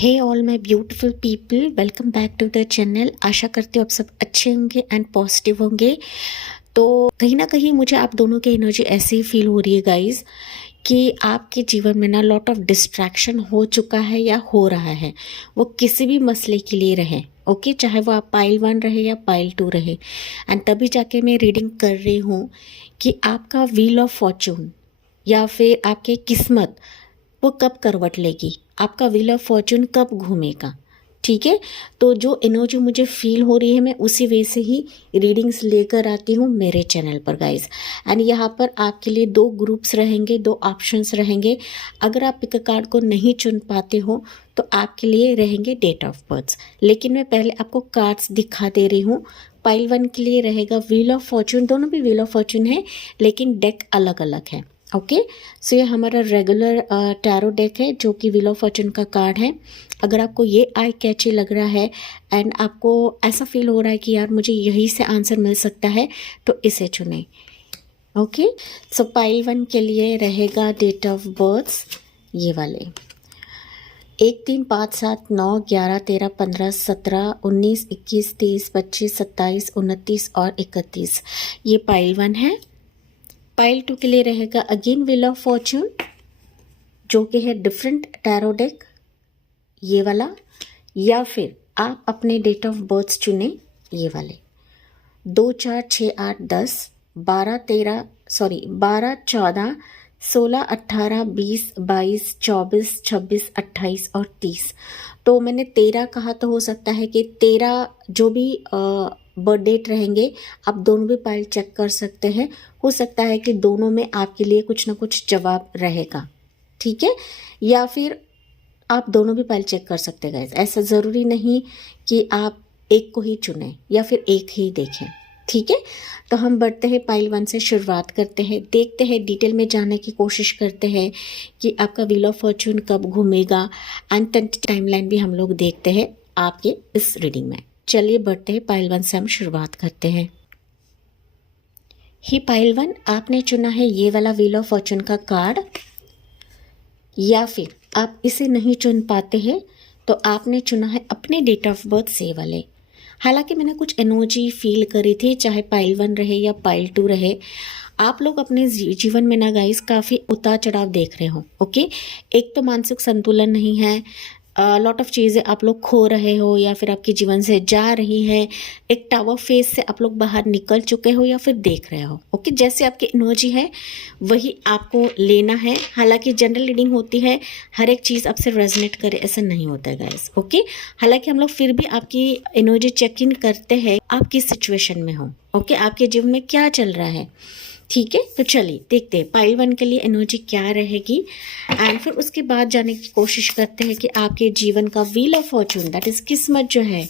Hey all my beautiful people, welcome back to the channel. आशा करती हूँ आप सब अच्छे होंगे एंड पॉजिटिव होंगे। तो कहीं ना कहीं मुझे आप दोनों की एनर्जी ऐसे ही फील हो रही है गाइज कि आपके जीवन में ना लॉट ऑफ डिस्ट्रैक्शन हो चुका है या हो रहा है, वो किसी भी मसले के लिए रहे। ओके, चाहे वो आप पाइल 1 रहे या पाइल 2 रहे। एंड तभी जाके मैं रीडिंग कर रही हूँ कि आपका व्हील ऑफ फॉर्चून या फिर आपकी किस्मत वो कब करवट लेगी, आपका व्हील ऑफ फॉर्चून कब घूमेगा। ठीक है, तो जो एनर्जी मुझे फील हो रही है मैं उसी वे से ही रीडिंग्स लेकर आती हूँ मेरे चैनल पर गाइज। एंड यहाँ पर आपके लिए 2 ग्रुप्स रहेंगे, 2 ऑप्शंस रहेंगे। अगर आप पिक कार्ड को नहीं चुन पाते हो तो आपके लिए रहेंगे डेट ऑफ बर्थ। लेकिन मैं पहले आपको कार्ड्स दिखा दे रही हूँ। पाइल 1 के लिए रहेगा व्हील ऑफ फॉर्चून, दोनों भी व्हील ऑफ फॉर्चून है लेकिन डेक अलग अलग है। ओके, सो ये हमारा रेगुलर टैरो डेक है जो कि व्हील ऑफ फॉर्चून का कार्ड है। अगर आपको ये आई कैची लग रहा है एंड आपको ऐसा फील हो रहा है कि यार मुझे यही से आंसर मिल सकता है तो इसे चुनें। ओके, सो पाइल 1 के लिए रहेगा डेट ऑफ बर्थ ये वाले 1 3 5 7 9 11 13 15 17 19 21 23 25 27 29 और 31। ये पाइल 1 है। पाइल 2 के लिए रहेगा अगेन व्हील ऑफ फॉर्चून जो कि है डिफरेंट टैरो डेक ये वाला, या फिर आप अपने डेट ऑफ बर्थ चुने ये वाले 2 4 6 8 10 12 13 12 14 16 18 20 22 24 26 28 और 30। तो मैंने 13 कहा तो हो सकता है कि 13 जो भी बर्थ डेट रहेंगे आप दोनों भी पाइल चेक कर सकते हैं। हो सकता है कि दोनों में आपके लिए कुछ ना कुछ जवाब रहेगा। ठीक है, या फिर आप दोनों भी पाइल चेक कर सकते हैं गाइस। ऐसा ज़रूरी नहीं कि आप एक को ही चुनें या फिर एक ही देखें। ठीक है, तो हम बढ़ते हैं पाइल 1 से शुरुआत करते हैं, देखते हैं, डिटेल में जानने की कोशिश करते हैं कि आपका व्हील ऑफ फॉर्चून कब घूमेगा एंड टाइमलाइन भी हम लोग देखते हैं आपके इस रीडिंग में। चलिए बढ़ते हैं, पाइल 1 से हम शुरुआत करते हैं। ही पाइल 1, आपने चुना है ये वाला व्हील ऑफ फॉर्चून का कार्ड, या फिर आप इसे नहीं चुन पाते हैं तो आपने चुना है अपने डेट ऑफ बर्थ से वाले। हालांकि मैंने कुछ एनर्जी फील करी थी, चाहे पाइल 1 रहे या पाइल 2 रहे। आप लोग अपने जीवन में ना गाइस काफ़ी उतार चढ़ाव देख रहे हो। ओके, एक तो मानसिक संतुलन नहीं है, लॉट ऑफ चीज़ें आप लोग खो रहे हो या फिर आपके जीवन से जा रही है। एक टावर फेज से आप लोग बाहर निकल चुके हो या फिर देख रहे हो। ओके, जैसे आपकी एनर्जी है वही आपको लेना है। हालांकि जनरल रीडिंग होती है, हर एक चीज़ आपसे रेजोनेट करे ऐसा नहीं होता है गाइस। ओके, हालांकि हम लोग फिर भी आपकी एनर्जी चेक इन करते हैं, आप किस सिचुएशन में हो। ओके, आपके जीवन में क्या चल रहा है। ठीक है, तो चलिए देखते हैं पाइल 1 के लिए एनर्जी क्या रहेगी एंड फिर उसके बाद जाने की कोशिश करते हैं कि आपके जीवन का wheel of Fortune that is किस्मत जो है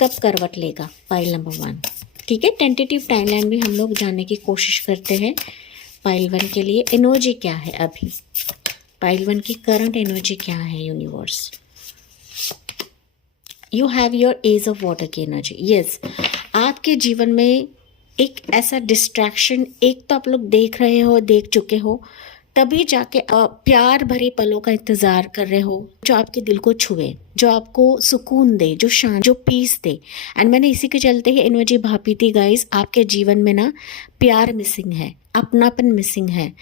कब करवट लेगा। Pile number 1। ठीक है, टेंटेटिव टाइमलाइन भी हम लोग जानने की कोशिश करते हैं। पाइल 1 के लिए एनर्जी क्या है अभी, पाइल 1 की करंट एनर्जी क्या है universe. You have your age of water की एनर्जी। यस, आपके जीवन में एक ऐसा डिस्ट्रैक्शन एक तो आप लोग देख रहे हो, देख चुके हो, तभी जाके प्यार भरे पलों का इंतजार कर रहे हो जो आपके दिल को छुए, जो आपको सुकून दे, जो शांत, जो पीस दे। एंड मैंने इसी के चलते ही एनर्जी भापी थी गाइस। आपके जीवन में ना प्यार मिसिंग है, अपनापन मिसिंग है,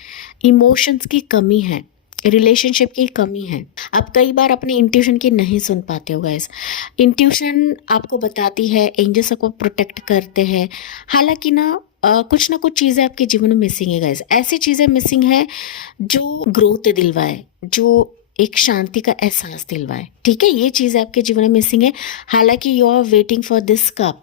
इमोशंस की कमी है, रिलेशनशिप की कमी है। आप कई बार अपने इंट्यूशन की नहीं सुन पाते हो गाइस। इंट्यूशन आपको बताती है, एंजल्स आपको प्रोटेक्ट करते हैं। हालांकि ना कुछ ना कुछ चीज़ें आपके जीवन में मिसिंग है गाइस। ऐसी चीज़ें मिसिंग है जो ग्रोथ दिलवाए, जो एक शांति का एहसास दिलवाए। ठीक है, ये चीज़ आपके जीवन में मिसिंग है। हालांकि you are waiting for this cup,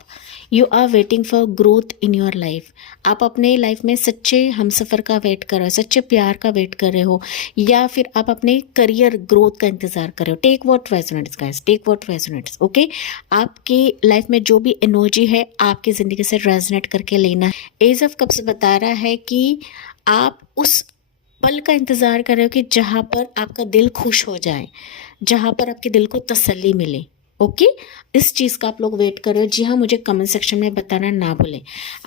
you are waiting for growth in your life. आप अपने लाइफ में सच्चे हमसफ़र का वेट कर रहे हो, सच्चे प्यार का वेट कर रहे हो, या फिर आप अपने करियर ग्रोथ का इंतजार कर रहे हो। Take what resonates guys, take what resonates. Okay, आपकी लाइफ में जो भी एनर्जी है आपकी ज़िंदगी से रेजोनेट करके लेना है। एज ऑफ कप्स बता रहा है कि आप उस पल का इंतज़ार कर रहे हो कि जहाँ पर आपका दिल खुश हो जाए, जहाँ पर आपके दिल को तसल्ली मिले। ओके, इस चीज़ का आप लोग वेट कर रहे हो। जी हाँ, मुझे कमेंट सेक्शन में बताना ना भूलें।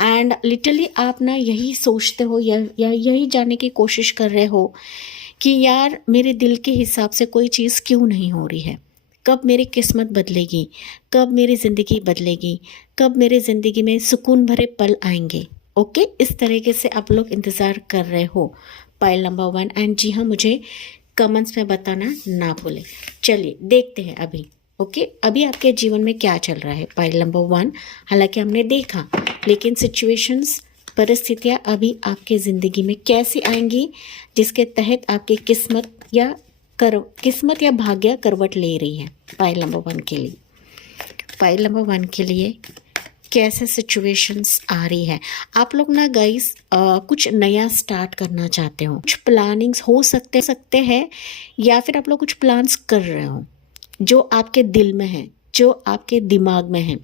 एंड लिटरली आप ना यही सोचते हो या यही जानने की कोशिश कर रहे हो कि यार मेरे दिल के हिसाब से कोई चीज़ क्यों नहीं हो रही है, कब मेरी किस्मत बदलेगी, कब मेरी ज़िंदगी बदलेगी, कब मेरी ज़िंदगी में सुकून भरे पल आएंगे। ओके, इस तरीके से आप लोग इंतज़ार कर रहे हो पाइल नंबर 1। एंड जी हाँ, मुझे कमेंट्स में बताना ना भूलें। चलिए देखते हैं अभी। ओके, अभी आपके जीवन में क्या चल रहा है पाइल नंबर 1। हालांकि हमने देखा, लेकिन सिचुएशंस, परिस्थितियाँ अभी आपके ज़िंदगी में कैसी आएंगी जिसके तहत आपकी किस्मत या भाग्य करवट ले रही है पाइल नंबर 1 के लिए। पाइल नंबर 1 के लिए कैसे सिचुएशंस आ रही है। आप लोग ना गाइस कुछ नया स्टार्ट करना चाहते हो, कुछ प्लानिंग्स हो सकते हैं, या फिर आप लोग कुछ प्लान्स कर रहे हो जो आपके दिल में है, जो आपके दिमाग में है,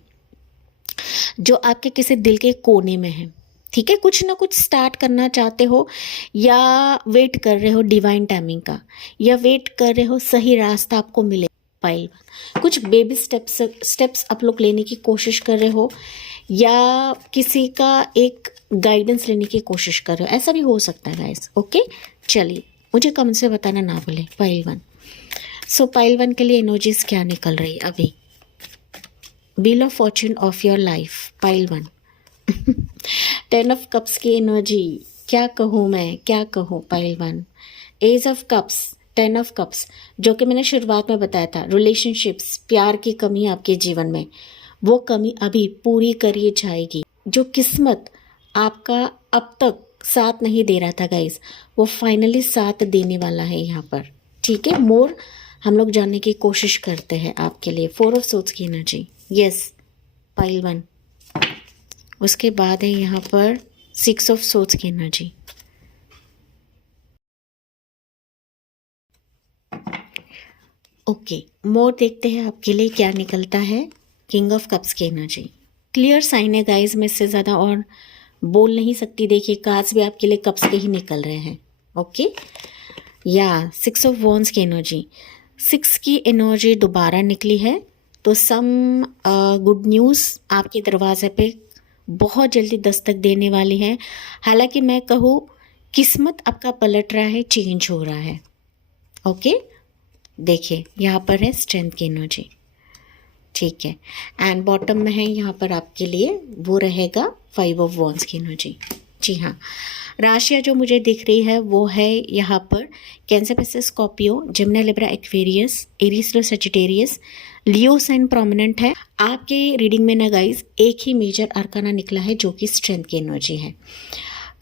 जो आपके किसी दिल के कोने में है। ठीक है, कुछ ना कुछ स्टार्ट करना चाहते हो, या वेट कर रहे हो डिवाइन टाइमिंग का, या वेट कर रहे हो सही रास्ता आपको मिले। पाइल कुछ बेबी स्टेप्स आप लोग लेने की कोशिश कर रहे हो, या किसी का एक गाइडेंस लेने की कोशिश कर रहे हो, ऐसा भी हो सकता है गाइस। ओके, चलिए मुझे कमेंट से बताना ना भूले पाइल 1। सो पाइल 1 के लिए एनर्जीज क्या निकल रही है अभी। Wheel of fortune of your life pile 1। 10 of cups की एनर्जी, क्या कहूँ मैं, क्या कहूँ pile 1। Ace of cups, 10 of cups, जो कि मैंने शुरुआत में बताया था, रिलेशनशिप्स, प्यार की कमी आपके जीवन में, वो कमी अभी पूरी करी जाएगी। जो किस्मत आपका अब तक साथ नहीं दे रहा था गाइस, वो फाइनली साथ देने वाला है यहाँ पर। ठीक है, मोर हम लोग जानने की कोशिश करते हैं आपके लिए। 4 ऑफ सोर्ड्स की एनर्जी, यस पाइल 1। उसके बाद है यहाँ पर 6 ऑफ सोर्ड्स की एनर्जी। ओके, मोर देखते हैं आपके लिए क्या निकलता है। किंग ऑफ कप्स की एनर्जी, क्लियर साइन है गाइस, मैं इससे ज़्यादा और बोल नहीं सकती। देखिए कार्ड्स भी आपके लिए कप्स के ही निकल रहे हैं। ओके, या 6 ऑफ वॉन्ड्स की एनर्जी, 6 की एनर्जी दोबारा निकली है, तो सम गुड न्यूज़ आपके दरवाजे पे बहुत जल्दी दस्तक देने वाली है। हालांकि मैं कहूँ किस्मत आपका पलट रहा है, चेंज हो रहा है। ओके, देखिए यहाँ पर है स्ट्रेंथ की एनर्जी। ठीक है, एंड बॉटम में है यहाँ पर आपके लिए वो रहेगा 5 ऑफ वॉन्ड्स की एनर्जी। जी हाँ, राशियाँ जो मुझे दिख रही है वो है यहाँ पर Cancer, Pisces, Scorpio, Gemini, Libra, Aquarius, Aries, Sagittarius, Leo sign prominent है। आपके रीडिंग में ना गाइज एक ही मेजर आर्काना निकला है जो कि स्ट्रेंथ की एनर्जी है।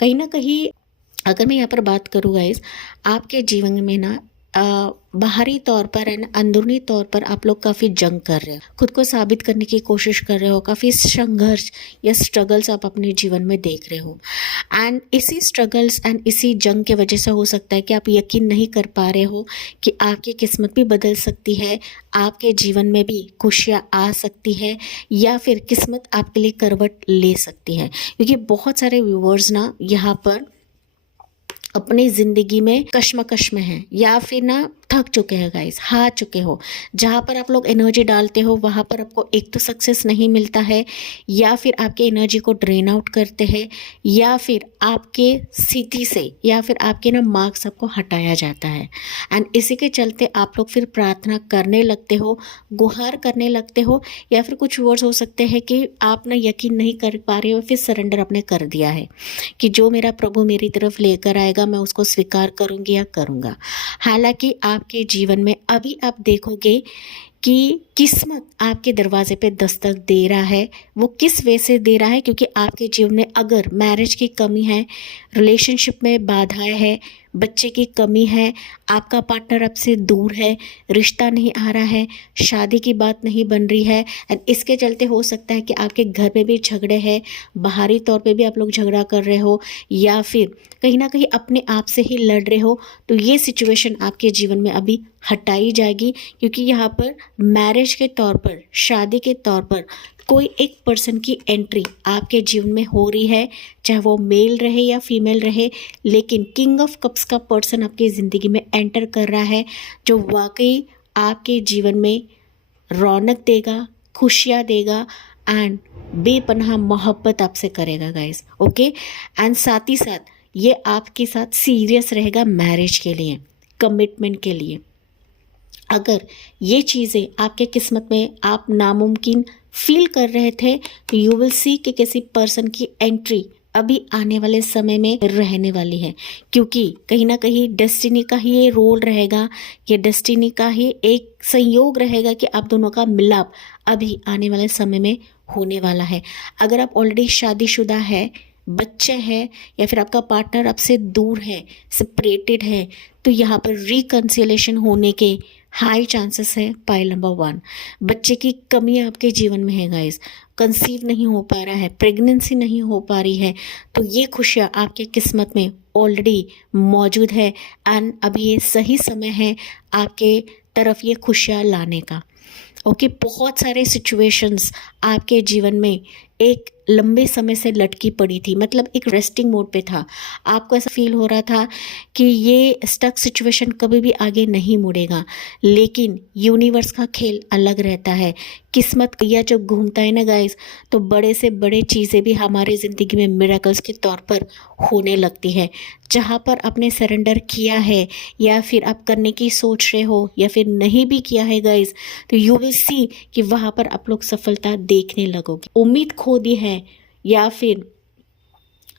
कहीं ना कहीं अगर मैं यहाँ पर बात करूँ गाइज, आपके जीवन में ना बाहरी तौर पर एंड अंदरूनी तौर पर आप लोग काफ़ी जंग कर रहे हो, खुद को साबित करने की कोशिश कर रहे हो, काफ़ी संघर्ष या स्ट्रगल्स आप अपने जीवन में देख रहे हो। एंड इसी स्ट्रगल्स एंड इसी जंग के वजह से हो सकता है कि आप यकीन नहीं कर पा रहे हो कि आपकी किस्मत भी बदल सकती है, आपके जीवन में भी खुशियाँ आ सकती है, या फिर किस्मत आपके लिए करवट ले सकती है। क्योंकि बहुत सारे व्यूअर्स ना यहाँ पर अपनी ज़िंदगी में कश्मकश में हैं, या फिर ना थक चुके हैं गाइस, हार चुके हो। जहाँ पर आप लोग एनर्जी डालते हो वहाँ पर आपको एक तो सक्सेस नहीं मिलता है, या फिर आपके एनर्जी को ड्रेन आउट करते हैं, या फिर आपके स्थिति से या फिर आपके ना मार्क्स आपको हटाया जाता है। एंड इसी के चलते आप लोग फिर प्रार्थना करने लगते हो, गुहार करने लगते हो, या फिर कुछ वर्ड्स हो सकते हैं कि आप ना यकीन नहीं कर पा रहे हो, फिर सरेंडर आपने कर दिया है कि जो मेरा प्रभु मेरी तरफ लेकर आएगा मैं उसको स्वीकार करूँगी या करूँगा। हालांकि आपके जीवन में अभी आप देखोगे कि किस्मत आपके दरवाजे पे दस्तक दे रहा है। वो किस वे से दे रहा है, क्योंकि आपके जीवन में अगर मैरिज की कमी है, रिलेशनशिप में बाधाएं है, बच्चे की कमी है, आपका पार्टनर आपसे दूर है, रिश्ता नहीं आ रहा है, शादी की बात नहीं बन रही है, एंड इसके चलते हो सकता है कि आपके घर में भी झगड़े हैं, बाहरी तौर पे भी आप लोग झगड़ा कर रहे हो, या फिर कहीं ना कहीं अपने आप से ही लड़ रहे हो, तो ये सिचुएशन आपके जीवन में अभी हटाई जाएगी। क्योंकि यहाँ पर मैरिज के तौर पर, शादी के तौर पर कोई एक पर्सन की एंट्री आपके जीवन में हो रही है, चाहे वो मेल रहे या फीमेल रहे, लेकिन किंग ऑफ कप्स का पर्सन आपकी ज़िंदगी में एंटर कर रहा है, जो वाकई आपके जीवन में रौनक देगा, खुशियाँ देगा, एंड बेपनाह मोहब्बत आपसे करेगा गाइस। ओके, एंड साथ ही साथ ये आपके साथ सीरियस रहेगा मैरिज के लिए, कमिटमेंट के लिए। अगर ये चीज़ें आपके किस्मत में आप नामुमकिन फील कर रहे थे, तो यू विल सी कि किसी पर्सन की एंट्री अभी आने वाले समय में रहने वाली है, क्योंकि कहीं ना कहीं डेस्टिनी का ही ये रोल रहेगा, ये डेस्टिनी का ही एक संयोग रहेगा कि आप दोनों का मिलाप अभी आने वाले समय में होने वाला है। अगर आप ऑलरेडी शादीशुदा है, बच्चे हैं, या फिर आपका पार्टनर आपसे दूर है, सेपरेटेड है, तो यहाँ पर रिकन्सिलेशन होने के हाई चांसेस है। पाइल नंबर 1, बच्चे की कमी आपके जीवन में है गाइस, कंसीव नहीं हो पा रहा है, प्रेगनेंसी नहीं हो पा रही है, तो ये खुशियाँ आपके किस्मत में ऑलरेडी मौजूद है एंड अभी ये सही समय है आपके तरफ ये खुशियाँ लाने का। ओके, बहुत सारे सिचुएशंस आपके जीवन में एक लंबे समय से लटकी पड़ी थी, मतलब एक रेस्टिंग मोड पे था। आपको ऐसा फील हो रहा था कि ये स्टक सिचुएशन कभी भी आगे नहीं मुड़ेगा, लेकिन यूनिवर्स का खेल अलग रहता है। किस्मत या जब घूमता है ना गाइस, तो बड़े से बड़े चीज़ें भी हमारी ज़िंदगी में मिरेकल्स के तौर पर होने लगती है। जहाँ पर आपने सरेंडर किया है या फिर आप करने की सोच रहे हो या फिर नहीं भी किया है गाइस, तो यू विल सी कि वहाँ पर आप लोग सफलता देखने लगोगे। उम्मीद खो दी है या फिर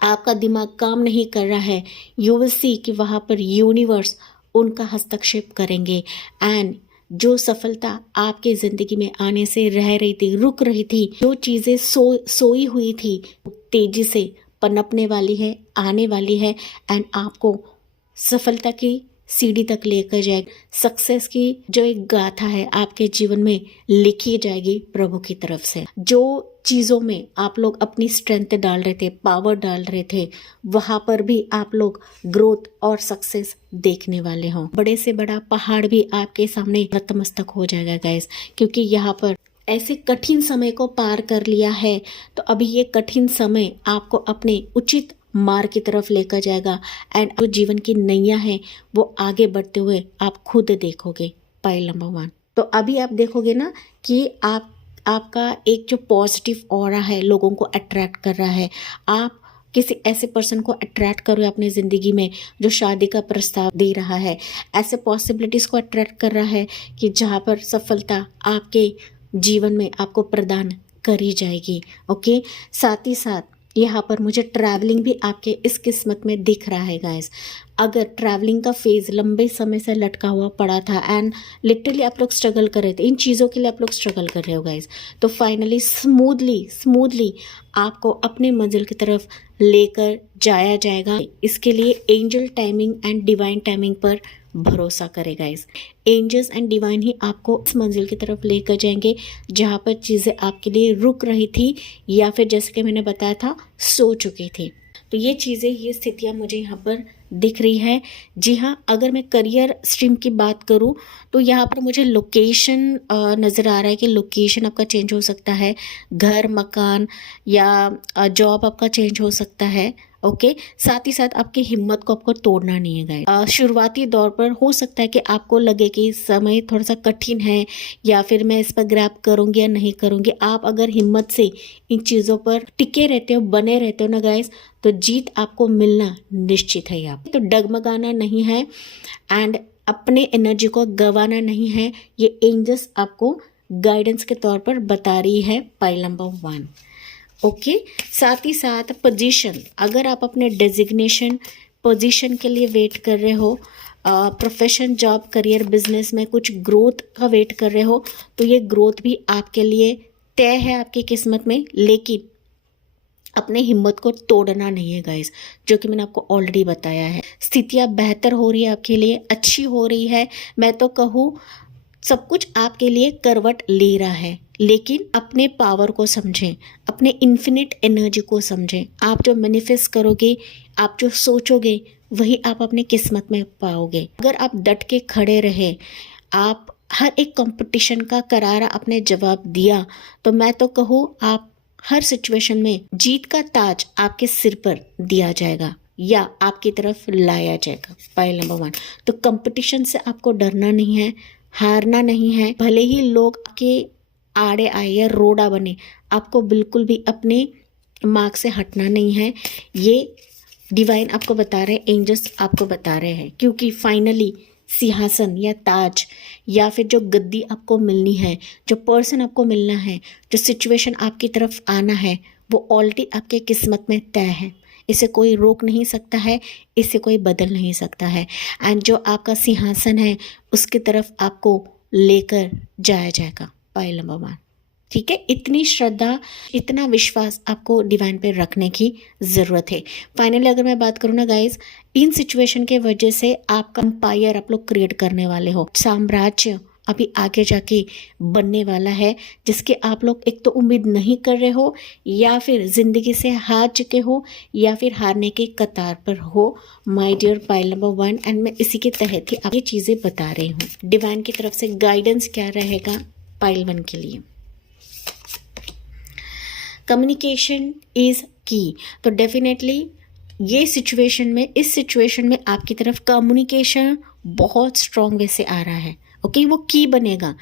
आपका दिमाग काम नहीं कर रहा है, यू विल सी कि वहाँ पर यूनिवर्स उनका हस्तक्षेप करेंगे एंड जो सफलता आपके ज़िंदगी में आने से रह रही थी, रुक रही थी, जो चीज़ें सोई हुई थी, तेज़ी से पनपने वाली है, आने वाली है एंड आपको सफलता की सीढ़ी तक लेकर जाएगी। सक्सेस की जो एक गाथा है आपके जीवन में लिखी जाएगी प्रभु की तरफ से। जो चीज़ों में आप लोग अपनी स्ट्रेंथ डाल रहे थे, पावर डाल रहे थे, वहाँ पर भी आप लोग ग्रोथ और सक्सेस देखने वाले हों। बड़े से बड़ा पहाड़ भी आपके सामने नतमस्तक हो जाएगा गाइस, क्योंकि यहाँ पर ऐसे कठिन समय को पार कर लिया है, तो अभी ये कठिन समय आपको अपने उचित मार्ग की तरफ लेकर जाएगा एंड जो जीवन की नैया है वो आगे बढ़ते हुए आप खुद देखोगे। पाइल नंबर 1, तो अभी आप देखोगे ना कि आपका एक जो पॉजिटिव ऑरा है लोगों को अट्रैक्ट कर रहा है। आप किसी ऐसे पर्सन को अट्रैक्ट करो अपनी ज़िंदगी में जो शादी का प्रस्ताव दे रहा है, ऐसे पॉसिबिलिटीज़ को अट्रैक्ट कर रहा है कि जहाँ पर सफलता आपके जीवन में आपको प्रदान करी जाएगी। ओके, साथ ही साथ यहाँ पर मुझे ट्रैवलिंग भी आपके इस किस्मत में दिख रहा है गाइस। अगर ट्रैवलिंग का फेज़ लंबे समय से लटका हुआ पड़ा था एंड लिटरली आप लोग स्ट्रगल कर रहे थे, इन चीज़ों के लिए आप लोग स्ट्रगल कर रहे हो गाइस, तो फाइनली स्मूथली आपको अपने मंजिल की तरफ लेकर जाया जाएगा। इसके लिए angel timing and divine timing पर भरोसा करें गाइस। एंजल्स एंड डिवाइन ही आपको इस मंजिल की तरफ लेकर जाएंगे जहाँ पर चीज़ें आपके लिए रुक रही थी या फिर जैसे कि मैंने बताया था सो चुकी थी। तो ये चीज़ें, ये स्थितियाँ मुझे यहाँ पर दिख रही है। जी हाँ, अगर मैं करियर स्ट्रीम की बात करूँ तो यहाँ पर मुझे लोकेशन नज़र आ रहा है कि लोकेशन आपका चेंज हो सकता है, घर मकान या जॉब आपका चेंज हो सकता है। ओके, साथ ही साथ आपकी हिम्मत को आपको तोड़ना नहीं है गाइस। शुरुआती दौर पर हो सकता है कि आपको लगे कि समय थोड़ा सा कठिन है या फिर मैं इस पर ग्रैब करूँगी या नहीं करूँगी। आप अगर हिम्मत से इन चीज़ों पर टिके रहते हो, बने रहते हो ना गाइस, तो जीत आपको मिलना निश्चित है। यहाँ तो डगमगाना नहीं है एंड अपने एनर्जी को गंवाना नहीं है। ये एंजल्स आपको गाइडेंस के तौर पर बता रही है। पाइल नंबर 1, ओके, साथ ही साथ पोजीशन, अगर आप अपने डेजिग्नेशन पोजीशन के लिए वेट कर रहे हो, प्रोफेशन, जॉब, करियर, बिजनेस में कुछ ग्रोथ का वेट कर रहे हो, तो ये ग्रोथ भी आपके लिए तय है आपकी किस्मत में, लेकिन अपने हिम्मत को तोड़ना नहीं है गाइस, जो कि मैंने आपको ऑलरेडी बताया है। स्थितियाँ बेहतर हो रही है आपके लिए, अच्छी हो रही है। मैं तो कहूँ सब कुछ आपके लिए करवट ले रहा है, लेकिन अपने पावर को समझें, अपने इन्फिनिट एनर्जी को समझें। आप जो मैनिफेस्ट करोगे, आप जो सोचोगे, वही आप अपनी किस्मत में पाओगे। अगर आप डट के खड़े रहे, आप हर एक कंपटीशन का करारा अपने जवाब दिया, तो मैं तो कहूँ आप हर सिचुएशन में जीत का ताज आपके सिर पर दिया जाएगा या आपकी तरफ लाया जाएगा। पॉइंट नंबर 1, तो कंपटीशन से आपको डरना नहीं है, हारना नहीं है। भले ही लोग आपके आड़े आए या रोड़ा बने, आपको बिल्कुल भी अपने मार्ग से हटना नहीं है। ये डिवाइन आपको बता रहे हैं, एंजल्स आपको बता रहे हैं, क्योंकि फाइनली सिंहासन या ताज या फिर जो गद्दी आपको मिलनी है, जो पर्सन आपको मिलना है, जो सिचुएशन आपकी तरफ आना है, वो ऑलरेडी आपके किस्मत में तय है। इसे कोई रोक नहीं सकता है, इसे कोई बदल नहीं सकता है। एंड जो आपका सिंहासन है उसकी तरफ आपको लेकर जाया जाएगा। पॉइंट नंबर 1, ठीक है। इतनी श्रद्धा, इतना विश्वास आपको डिवाइन पे रखने की ज़रूरत है। फाइनली अगर मैं बात करूँ ना गाइज, इन सिचुएशन के वजह से आपका एम्पायर आप लोग क्रिएट करने वाले हो, साम्राज्य अभी आगे जाके बनने वाला है, जिसके आप लोग एक तो उम्मीद नहीं कर रहे हो, या फिर ज़िंदगी से हार चुके हो, या फिर हारने के कतार पर हो my dear pile number 1। And मैं इसी के तहत ही आप ये चीज़ें बता रही हूँ। डिवाइन की तरफ से गाइडेंस क्या रहेगा पाइल 1 के लिए? कम्युनिकेशन इज़ की। तो डेफिनेटली ये सिचुएशन में, इस सिचुएशन में आपकी तरफ कम्युनिकेशन बहुत स्ट्रॉन्ग वे से आ रहा है। ओके, वो की बनेगा।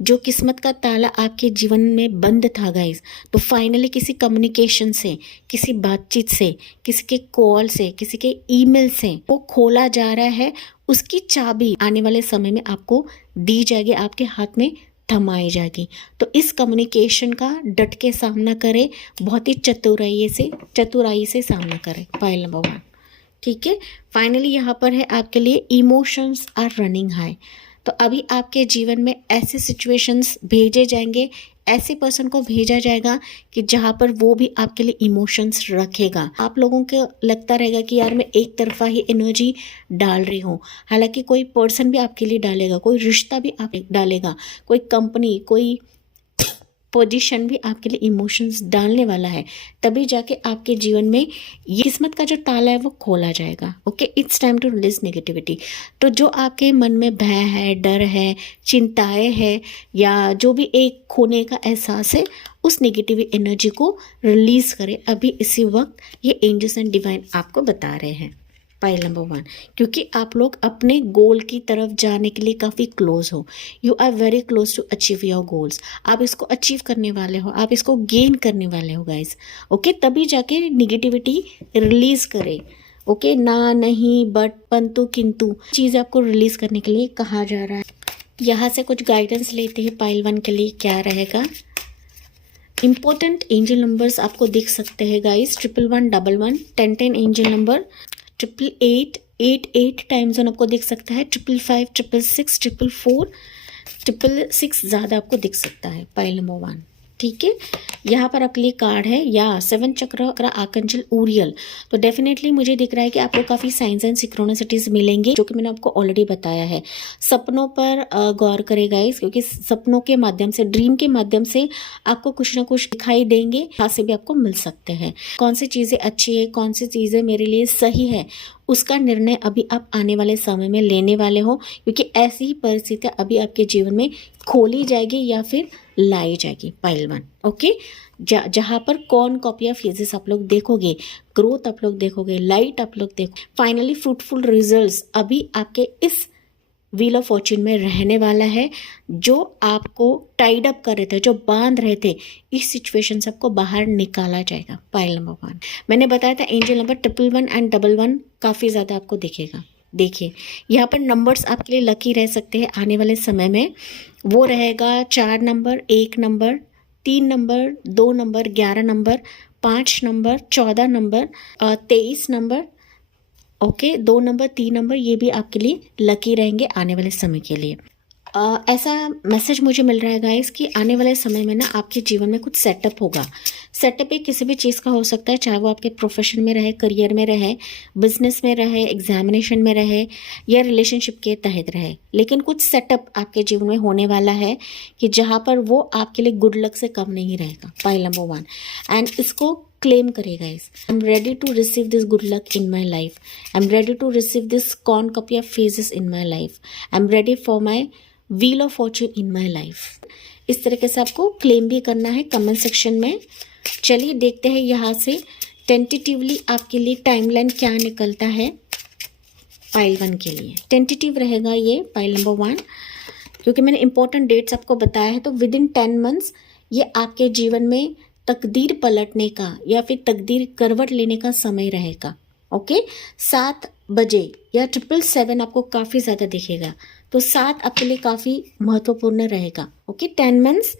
जो किस्मत का ताला आपके जीवन में बंद था गाइस, तो फाइनली किसी कम्युनिकेशन से, किसी बातचीत से, किसी के कॉल से, किसी के ईमेल से वो खोला जा रहा है। उसकी चाबी आने वाले समय में आपको दी जाएगी, आपके हाथ में थमाई जाएगी। तो इस कम्युनिकेशन का डट के सामना करें, बहुत ही चतुराई से सामना करें। पॉइंट नंबर 1, ठीक है। फाइनली यहाँ पर है आपके लिए इमोशंस आर रनिंग हाई। तो अभी आपके जीवन में ऐसे सिचुएशंस भेजे जाएंगे, ऐसे पर्सन को भेजा जाएगा कि जहाँ पर वो भी आपके लिए इमोशंस रखेगा। आप लोगों को लगता रहेगा कि यार मैं एक तरफा ही एनर्जी डाल रही हूँ, हालांकि कोई पर्सन भी आपके लिए डालेगा, कोई रिश्ता भी आप डालेगा, कोई कंपनी, कोई पोजीशन भी आपके लिए इमोशंस डालने वाला है। तभी जाके आपके जीवन में ये किस्मत का जो ताला है वो खोला जाएगा। Okay, it's time to release negativity. तो जो आपके मन में भय है, डर है, चिंताएं है, या जो भी एक खोने का एहसास है, उस नेगेटिव एनर्जी को रिलीज करें अभी इसी वक्त। ये एंजल्स एंड डिवाइन आपको बता रहे हैं। पॉइंट नंबर 1, क्योंकि आप लोग अपने गोल की तरफ जाने के लिए काफ़ी क्लोज हो। You are very close to achieve your goals. आप इसको अचीव करने वाले हो, आप इसको गेन करने वाले हो गाइस। ओके, तभी जाके निगेटिविटी रिलीज करें। ओके, ना, नहीं, बट, परंतु, किंतु चीज़ आपको रिलीज करने के लिए कहा जा रहा है। यहाँ से कुछ गाइडेंस लेते हैं पाइल 1 के लिए क्या रहेगा। इंपॉर्टेंट एंजल नंबर्स आपको दिख सकते हैं guys, 1111, 1010 angel number, 888, 88 time zone आपको दिख सकता है, 555, 666, 444, 666 ज़्यादा आपको दिख सकता है। पाइल नंबर 1, ठीक है। यहाँ पर आपके लिए कार्ड है या 7 चक्र आर्कएंजल ऊरियल। तो डेफिनेटली मुझे दिख रहा है कि आपको काफ़ी साइंस एंड सिक्रोनिसिटीज मिलेंगे, जो कि मैंने आपको ऑलरेडी बताया है। सपनों पर गौर करें गाइस, क्योंकि सपनों के माध्यम से, ड्रीम के माध्यम से आपको कुछ ना कुछ दिखाई देंगे, यहाँ से भी आपको मिल सकते हैं। कौन सी चीज़ें अच्छी है, कौन सी चीज़ें मेरे लिए सही है, उसका निर्णय अभी आप आने वाले समय में लेने वाले हो, क्योंकि ऐसी ही परिस्थितियाँ अभी आपके जीवन में खोली जाएगी या फिर लाई जाएगी। Pile 1, okay. जहाँ पर कौन कॉपी फेजेस आप लोग देखोगे, ग्रोथ आप लोग देखोगे, लाइट आप लोग देखो, फाइनली फ्रूटफुल रिजल्ट्स अभी आपके इस व्हील ऑफ फॉर्च्यून में रहने वाला है। जो आपको टाइड अप कर रहे थे, जो बांध रहे थे, इस सिचुएशन से आपको बाहर निकाला जाएगा। पाइल नंबर 1 मैंने बताया था, एंजल नंबर 111 एंड 11 काफ़ी ज़्यादा आपको दिखेगा। देखिए यहाँ पर नंबर्स आपके लिए लकी रह सकते हैं आने वाले समय में। वो रहेगा 4 number, 1 number, 3 number, 2 number, 11 number, 5 number, 14 number, 23 number. Okay, 2 number, 3 number, ये भी आपके लिए लकी रहेंगे आने वाले समय के लिए। ऐसा मैसेज मुझे मिल रहा है गाइस कि आने वाले समय में ना आपके जीवन में कुछ सेटअप होगा। सेटअप एक किसी भी चीज़ का हो सकता है, चाहे वो आपके प्रोफेशन में रहे, करियर में रहे, बिजनेस में रहे, एग्जामिनेशन में रहे, या रिलेशनशिप के तहत रहे। लेकिन कुछ सेटअप आपके जीवन में होने वाला है कि जहाँ पर वो आपके लिए गुड लक से कम नहीं रहेगा। पाइल नंबर 1, एंड इसको क्लेम करेगा इस, I am ready to receive this good luck in my life, I am ready to receive this cornucopia of phases in my life, I am ready for my wheel of fortune in my life. इस तरीके से आपको claim भी करना है comment section में। चलिए देखते हैं यहाँ से टेंटेटिवली आपके लिए टाइमलाइन क्या निकलता है पाइल 1 के लिए। टेंटेटिव रहेगा ये पाइल नंबर 1, क्योंकि मैंने इंपॉर्टेंट डेट्स आपको बताया है। तो विद इन 10 मंथ्स ये आपके जीवन में तकदीर पलटने का या फिर तकदीर करवट लेने का समय रहेगा। ओके 7 बजे या 777 आपको काफ़ी ज़्यादा दिखेगा, तो 7 आपके लिए काफ़ी महत्वपूर्ण रहेगा। ओके 10 मंथ्स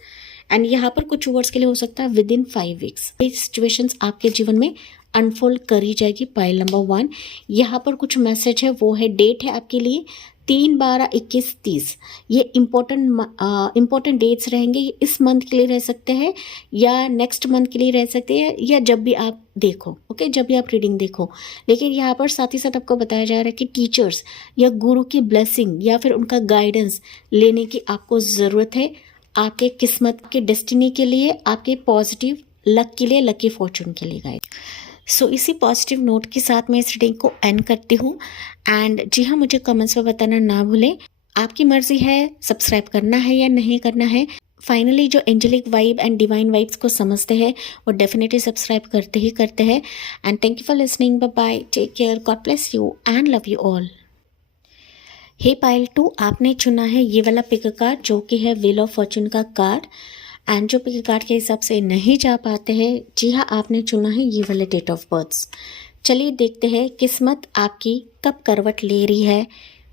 एंड यहाँ पर कुछ वर्ड्स के लिए हो सकता है विद इन 5 वीक्स। ये सिचुएशंस आपके जीवन में अनफोल्ड करी जाएगी। पाइल नंबर 1 यहाँ पर कुछ मैसेज है, वो है डेट है आपके लिए 3/12/21-30। ये इम्पोर्टेंट डेट्स रहेंगे। ये इस मंथ के लिए रह सकते हैं या नेक्स्ट मंथ के लिए रह सकते हैं या जब भी आप देखो, ओके जब भी आप रीडिंग देखो। लेकिन यहाँ पर साथ ही साथ आपको बताया जा रहा है कि टीचर्स या गुरु की ब्लेसिंग या फिर उनका गाइडेंस लेने की आपको ज़रूरत है आपके किस्मत के डेस्टिनी के लिए, आपके पॉजिटिव लक के लिए, लकी फॉर्चून के लिए गाइड। सो इसी पॉजिटिव नोट के साथ मैं इस रीडिंग को एंड करती हूँ। एंड जी हाँ, मुझे कमेंट्स में बताना ना भूलें, आपकी मर्जी है सब्सक्राइब करना है या नहीं करना है। फाइनली जो angelic vibe and divine vibes को समझते हैं वो डेफिनेटली सब्सक्राइब करते ही करते हैं। And thank you for listening, bye bye, take care, God bless you and love you all. Hey pile 2, आपने चुना है ये वाला पिक कार्ड जो कि है व्हील ऑफ फॉर्चून का कार्ड। एंड जो पिक कार्ड के हिसाब से नहीं जा पाते हैं, जी हाँ आपने चुना है ये वाले डेट ऑफ बर्थ्स। चलिए देखते हैं किस्मत आपकी कब करवट ले रही है,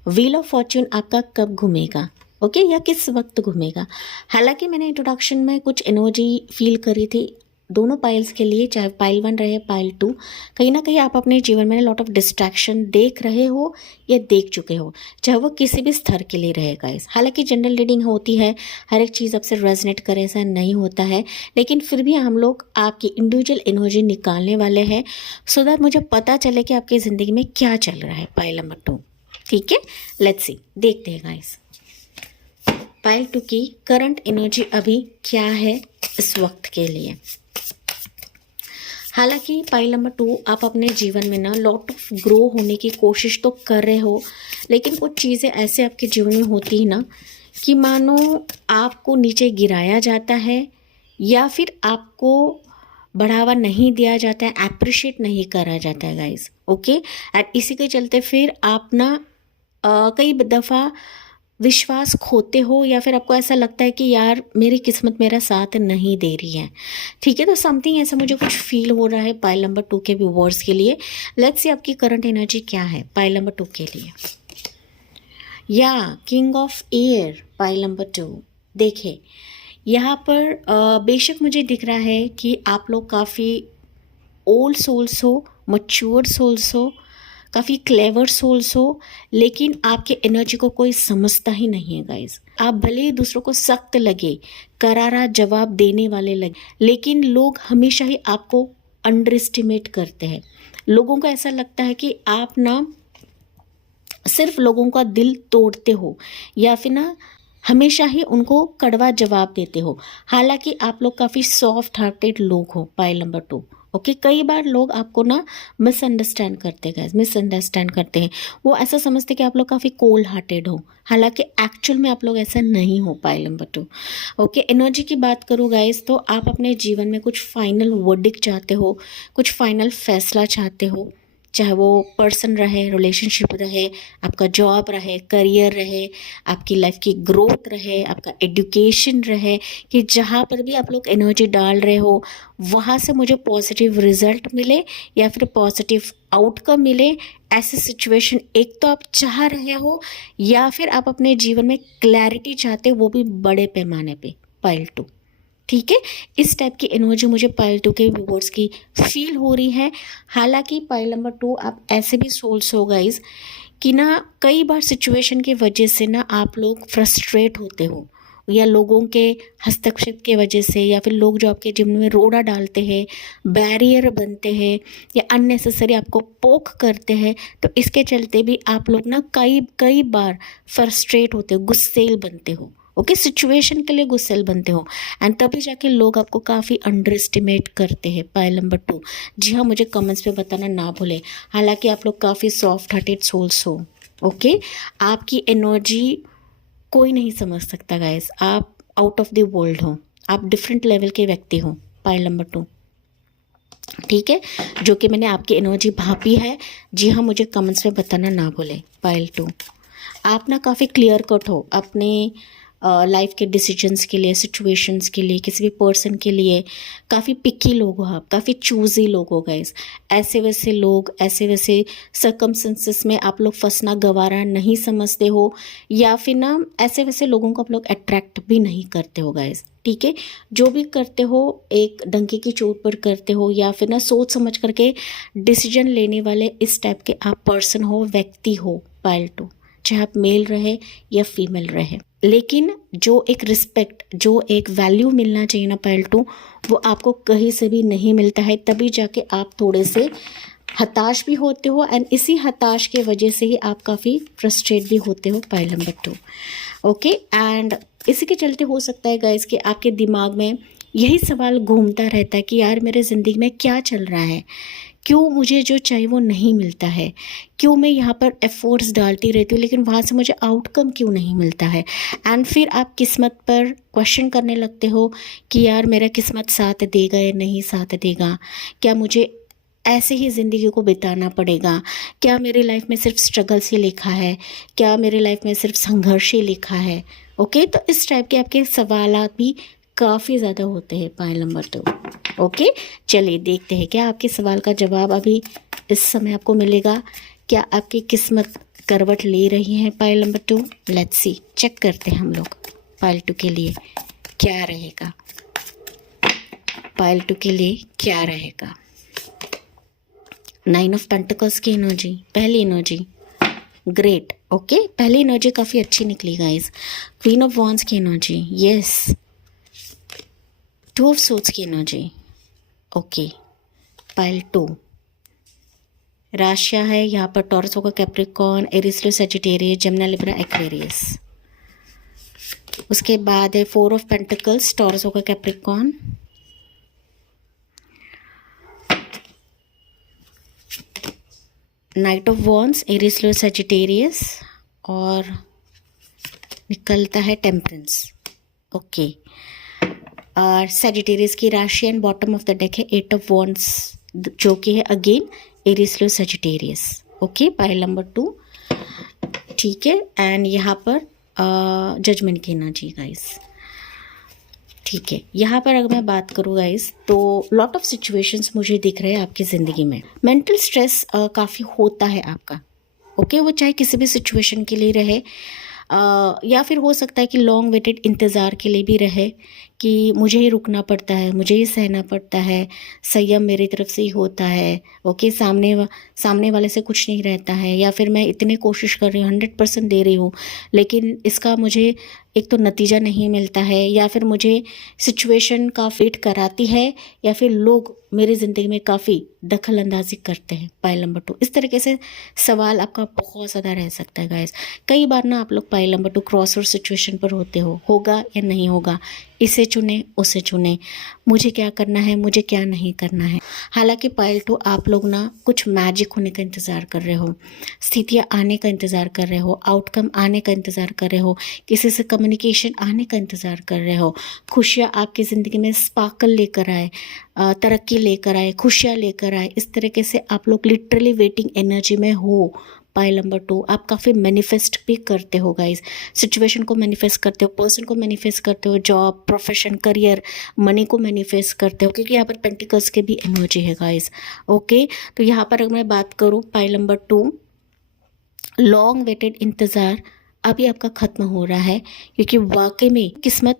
व्हील ऑफ फॉर्चून आपका कब घूमेगा, ओके या किस वक्त घूमेगा। हालांकि मैंने इंट्रोडक्शन में कुछ एनर्जी फील करी थी दोनों पाइल्स के लिए, चाहे पाइल 1 रहे पाइल 2। कहीं ना कहीं आप अपने जीवन में लॉट ऑफ डिस्ट्रैक्शन देख रहे हो या देख चुके हो, चाहे वो किसी भी स्तर के लिए रहेगा। इस हालांकि जनरल रीडिंग होती है, हर एक चीज़ आपसे रेजनेट करे ऐसा नहीं होता है, लेकिन फिर भी हम लोग आपकी इंडिविजुअल एनर्जी निकालने वाले हैं सो दैट मुझे पता चले कि आपकी ज़िंदगी में क्या चल रहा है। पाइल नंबर 2, ठीक है, लेट्स सी, देखते हैं गाइस पाइल 2 की करंट एनर्जी अभी क्या है इस वक्त के लिए। हालांकि पाइल नंबर 2 आप अपने जीवन में ना लॉट ऑफ ग्रो होने की कोशिश तो कर रहे हो, लेकिन कुछ चीज़ें ऐसे आपके जीवन में होती है ना कि मानो आपको नीचे गिराया जाता है या फिर आपको बढ़ावा नहीं दिया जाता है, अप्रिशिएट नहीं करा जाता है गाइस, ओके। एंड इसी के चलते फिर आप ना कई दफ़ा विश्वास खोते हो या फिर आपको ऐसा लगता है कि यार मेरी किस्मत मेरा साथ नहीं दे रही है, ठीक है। तो समथिंग ऐसा मुझे कुछ फील हो रहा है पाइल नंबर 2 के व्यूअर्स के लिए। लेट्स सी आपकी करंट एनर्जी क्या है पाइल नंबर 2 के लिए। या king of air pile number 2, देखे यहाँ पर बेशक मुझे दिख रहा है कि आप लोग काफ़ी ओल्ड सोल्स हो, मच्योर्ड सोल्स हो, काफ़ी क्लेवर सोल्स हो, लेकिन आपके एनर्जी को कोई समझता ही नहीं है गाइस। आप भले ही दूसरों को सख्त लगे, करारा जवाब देने वाले लगे, लेकिन लोग हमेशा ही आपको अंडर एस्टिमेट करते हैं। लोगों को ऐसा लगता है कि आप ना सिर्फ लोगों का दिल तोड़ते हो या फिर ना हमेशा ही उनको कड़वा जवाब देते हो। हालांकि आप लोग काफ़ी सॉफ्ट हार्टेड लोग हो पाइल नंबर 2, ओके। कई बार लोग आपको ना मिसअंडरस्टैंड करते हैं, मिसअंडरस्टैंड करते हैं। वो ऐसा समझते हैं कि आप लोग काफ़ी कोल्ड हार्टेड हो, हालांकि एक्चुअल में आप लोग ऐसा नहीं हो पाइल नंबर 2, ओके। एनर्जी की बात करूँ गाइस तो आप अपने जीवन में कुछ फाइनल वर्डिक्ट चाहते हो, कुछ फाइनल फैसला चाहते हो, चाहे वो पर्सन रहे, रिलेशनशिप रहे, आपका जॉब रहे, करियर रहे, आपकी लाइफ की ग्रोथ रहे, आपका एजुकेशन रहे, कि जहाँ पर भी आप लोग एनर्जी डाल रहे हो वहाँ से मुझे पॉजिटिव रिजल्ट मिले या फिर पॉजिटिव आउटकम मिले। ऐसी सिचुएशन एक तो आप चाह रहे हो या फिर आप अपने जीवन में क्लैरिटी चाहते हो, वो भी बड़े पैमाने पे पाइल 2, ठीक है। इस टाइप की एनर्जी मुझे पाइल 2 के व्यूअर्स की फील हो रही है। हालांकि पाइल नंबर 2 आप ऐसे भी सोल्स हो गाइस कि ना कई बार सिचुएशन की वजह से ना आप लोग फ्रस्ट्रेट होते हो या लोगों के हस्तक्षेप के वजह से या फिर लोग जो आपके जीवन में रोड़ा डालते हैं, बैरियर बनते हैं या अननेसेसरी आपको पोक करते हैं, तो इसके चलते भी आप लोग ना कई बार फ्रस्ट्रेट होते हो, गुस्सेल बनते हो, ओके। सिचुएशन के लिए गुस्सेल बनते हो एंड तभी जाके लोग आपको काफ़ी अंडर एस्टिमेट करते हैं पाइल नंबर 2। जी हाँ, मुझे कमेंट्स पे बताना ना भूलें। हालांकि आप लोग काफ़ी सॉफ्ट हार्टेड सोल्स हो, ओके। आपकी एनर्जी कोई नहीं समझ सकता गाइस, आप आउट ऑफ द वर्ल्ड हो, आप डिफरेंट लेवल के व्यक्ति हो पाइल नंबर 2, ठीक है। जो कि मैंने आपकी एनर्जी भापी है। जी हाँ, मुझे कमेंट्स में बताना ना भूलें पाइल 2। आप ना काफ़ी क्लियर कट हो अपने लाइफ के डिसीजंस के लिए, सिचुएशंस के लिए, किसी भी पर्सन के लिए काफ़ी पिकी लोग हो आप, काफ़ी चूज़ी लोग हो गाइस। ऐसे वैसे लोग, ऐसे वैसे सर्कमस्टेंसेस में आप लोग फंसना गवारा नहीं समझते हो, या फिर ना ऐसे वैसे लोगों को आप लोग अट्रैक्ट भी नहीं करते हो गाइस। ठीक है, जो भी करते हो एक डंके की चोट पर करते हो, या फिर ना सोच समझ करके डिसीजन लेने वाले इस टाइप के आप पर्सन हो, व्यक्ति हो पाइल 2, चाहे आप मेल रहे या फीमेल रहे। लेकिन जो एक रिस्पेक्ट, जो एक वैल्यू मिलना चाहिए ना पाइल 2, वो आपको कहीं से भी नहीं मिलता है। तभी जाके आप थोड़े से हताश भी होते हो, एंड इसी हताश के वजह से ही आप काफ़ी फ्रस्ट्रेट भी होते हो पाइल नंबर 2। ओके, एंड इसी के चलते हो सकता है गाइस कि आपके दिमाग में यही सवाल घूमता रहता है कि यार मेरे ज़िंदगी में क्या चल रहा है, क्यों मुझे जो चाहिए वो नहीं मिलता है, क्यों मैं यहाँ पर एफर्ट्स डालती रहती हूँ लेकिन वहाँ से मुझे आउटकम क्यों नहीं मिलता है। एंड फिर आप किस्मत पर क्वेश्चन करने लगते हो कि यार मेरा किस्मत साथ देगा या नहीं साथ देगा, क्या मुझे ऐसे ही ज़िंदगी को बिताना पड़ेगा, क्या मेरी लाइफ में सिर्फ स्ट्रगल्स ही लिखा है, क्या मेरी लाइफ में सिर्फ संघर्ष ही लिखा है। ओके, तो इस टाइप के आपके सवालात भी काफ़ी ज़्यादा होते हैं पाइल नंबर 2। ओके, चलिए देखते हैं क्या आपके सवाल का जवाब अभी इस समय आपको मिलेगा। क्या आपकी किस्मत करवट ले रही है pile number 2? Let's see, check करते हैं हम लोग पाइल 2 के लिए क्या रहेगा, पाइल 2 के लिए क्या रहेगा। 9 ऑफ पेंटिकल्स की एनर्जी, पहली एनर्जी ग्रेट। ओके, पहली एनर्जी काफ़ी अच्छी निकली गाइस। क्वीन ऑफ वॉन्ड्स की एनर्जी, यस। 2 ऑफ सोर्ड्स की एनर्जी, ओके। पाइल 2 राशियाँ है यहाँ पर, टॉरस होगा, कैप्रिकॉर्न, एरीज, लियो, सजिटेरियस, जमुना, लिब्रा, एक्वेरियस। उसके बाद है 4 ऑफ पेंटिकल्स, टॉरस होगा, Capricorn, night of wands, Aries, Leo, Sagittarius, और निकलता है टेम्परेंस। ओके, और सजिटेरियस की राशि and bottom of the deck है 8 ऑफ वॉन्ड्स, जो कि है अगेन एरीज, लियो, सजिटेरियस। ओके, पाइल नंबर 2, ठीक है। एंड यहाँ पर जजमेंट की एनर्जी गाइस, ठीक है। यहाँ पर अगर मैं बात करूँ गाइस तो लॉट ऑफ सिचुएशंस मुझे दिख रहे हैं आपकी ज़िंदगी में। मेंटल स्ट्रेस काफ़ी होता है आपका। ओके, वो चाहे किसी भी सिचुएशन के लिए रहे, या फिर हो सकता है कि लॉन्ग वेटेड इंतज़ार के लिए भी रहे कि मुझे ही रुकना पड़ता है, मुझे ही सहना पड़ता है, संयम मेरी तरफ से ही होता है। ओके, सामने वाले से कुछ नहीं रहता है, या फिर मैं इतनी कोशिश कर रही हूँ, 100% दे रही हूँ, लेकिन इसका मुझे एक तो नतीजा नहीं मिलता है, या फिर मुझे सिचुएशन का वेट कराती है, या फिर लोग मेरी ज़िंदगी में काफ़ी दखल अंदाजी करते हैं। पाइल नंबर 2, इस तरीके से सवाल आपका बहुत ज़्यादा रह सकता है गाइस। कई बार ना आप लोग pile number 2 cross road situation पर होते हो, होगा या नहीं होगा, इसे चुने उसे चुने, मुझे क्या करना है, मुझे क्या नहीं करना है। हालांकि पाइल 2 आप लोग ना कुछ मैजिक होने का इंतज़ार कर रहे हो, स्थितियाँ आने का इंतज़ार कर रहे हो, आउटकम आने का इंतज़ार कर रहे हो, किसी से कम्युनिकेशन आने का इंतज़ार कर रहे हो, खुशियाँ आपकी ज़िंदगी में स्पार्कल लेकर आए, तरक्की लेकर आए, खुशियाँ लेकर आए। इस तरीके से आप लोग लिटरली वेटिंग एनर्जी में हो। पाइल नंबर 2 आप काफ़ी मैनिफेस्ट भी करते हो गाइस, सिचुएशन को मैनिफेस्ट करते हो, पर्सन को मैनिफेस्ट करते हो, जॉब, प्रोफेशन, करियर, मनी को मैनिफेस्ट करते हो, क्योंकि यहाँ पर पेंटिकल्स के भी एनर्जी है गाइस। ओके, तो यहाँ पर अगर मैं बात करूँ पाइल नंबर 2, लॉन्ग वेटेड इंतज़ार अभी आपका ख़त्म हो रहा है, क्योंकि वाकई में किस्मत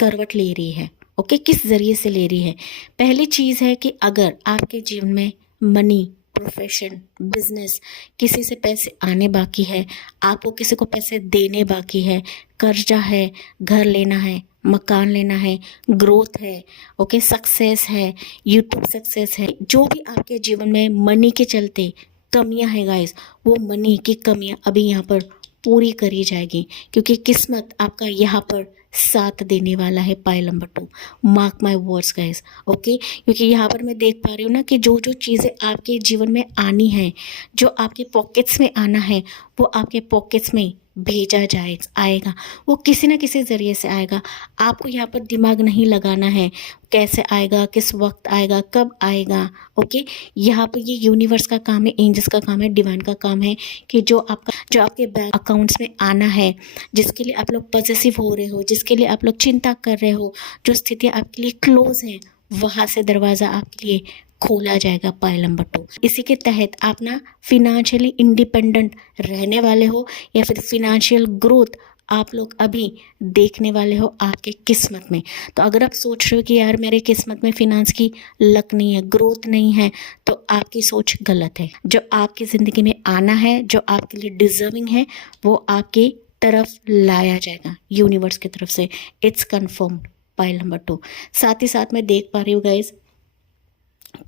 करवट ले रही है। ओके, किस ज़रिए से ले रही है? पहली चीज़ है कि अगर आपके जीवन में मनी, प्रोफेशन, बिजनेस, किसी से पैसे आने बाकी है, आपको किसी को पैसे देने बाकी है, कर्जा है, घर लेना है, मकान लेना है, ग्रोथ है, ओके, सक्सेस है, यूट्यूब सक्सेस है, जो भी आपके जीवन में मनी के चलते कमियां है गाइस, वो मनी की कमियां अभी यहाँ पर पूरी करी जाएगी, क्योंकि किस्मत आपका यहाँ पर साथ देने वाला है। Pile number 2, mark my words guys. Okay, क्योंकि यहाँ पर मैं देख पा रही हूँ ना कि जो जो चीज़ें आपके जीवन में आनी है, जो आपके पॉकेट्स में आना है, वो आपके पॉकेट्स में भेजा जाए आएगा, वो किसी न किसी ज़रिए से आएगा। आपको यहाँ पर दिमाग नहीं लगाना है, कैसे आएगा, किस वक़्त आएगा, कब आएगा, ओके। यहाँ पर ये यूनिवर्स का काम है, एंजल्स का काम है, डिवाइन का काम है कि जो आपके बैंक अकाउंट्स में आना है, जिसके लिए आप लोग पॉसेसिव हो रहे हो, जिसके लिए आप लोग चिंता कर रहे हो, जो स्थितियाँ आपके लिए क्लोज़ हैं, वहाँ से दरवाज़ा आपके लिए खोला जाएगा। पाइल नंबर 2, इसी के तहत आप ना फिनेंशियली इंडिपेंडेंट रहने वाले हो, या फिर फिनेंशियल ग्रोथ आप लोग अभी देखने वाले हो आपके किस्मत में। तो अगर आप सोच रहे हो कि यार मेरे किस्मत में फिनांस की लक नहीं है, ग्रोथ नहीं है, तो आपकी सोच गलत है। जो आपकी ज़िंदगी में आना है, जो आपके लिए डिज़र्विंग है, वो आपकी तरफ लाया जाएगा यूनिवर्स की तरफ से। It's confirmed. पाइल नंबर 2, साथ ही साथ मैं देख पा रही हूँ गाइज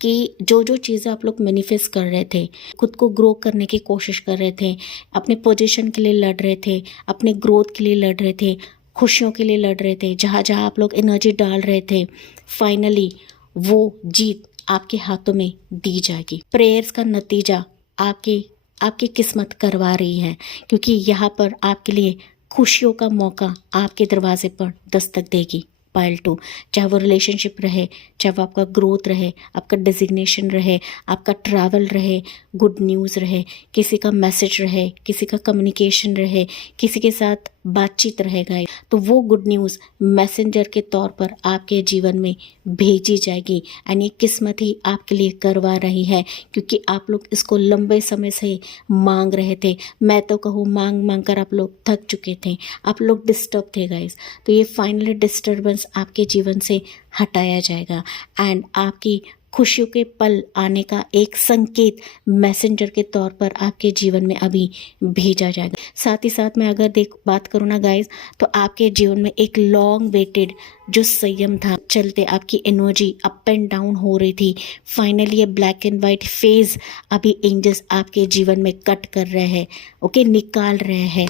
कि जो जो चीज़ें आप लोग मैनिफेस्ट कर रहे थे, खुद को ग्रो करने की कोशिश कर रहे थे, अपने पोजीशन के लिए लड़ रहे थे, अपने ग्रोथ के लिए लड़ रहे थे, खुशियों के लिए लड़ रहे थे, जहाँ जहाँ आप लोग एनर्जी डाल रहे थे, फाइनली वो जीत आपके हाथों में दी जाएगी। प्रेयर्स का नतीजा आपकी किस्मत करवा रही है, क्योंकि यहाँ पर आपके लिए खुशियों का मौका आपके दरवाजे पर दस्तक देगी। पाइल 2, चाहे वो रिलेशनशिप रहे, चाहे वो आपका ग्रोथ रहे, आपका डेजिग्नेशन रहे, आपका ट्रैवल रहे, गुड न्यूज़ रहे, किसी का मैसेज रहे, किसी का कम्युनिकेशन रहे, किसी के साथ बातचीत रहेगा, तो वो गुड न्यूज़ मैसेंजर के तौर पर आपके जीवन में भेजी जाएगी। एंड ये किस्मत ही आपके लिए करवा रही है, क्योंकि आप लोग इसको लंबे समय से मांग रहे थे। मैं तो कहूँ मांग कर आप लोग थक चुके थे, आप लोग डिस्टर्ब थे गाइस। तो ये फाइनली डिस्टर्बेंस आपके जीवन से हटाया जाएगा एंड आपकी खुशियों के पल आने का एक संकेत मैसेंजर के तौर पर आपके जीवन में अभी भेजा जाएगा। साथ ही साथ मैं अगर बात करूँ ना गाइस, तो आपके जीवन में एक लॉन्ग वेटेड जो संयम था, चलते आपकी एनर्जी अप एंड डाउन हो रही थी, फाइनली ये ब्लैक एंड वाइट फेज अभी एंजल्स आपके जीवन में कट कर रहे हैं, ओके, निकाल रहे हैं।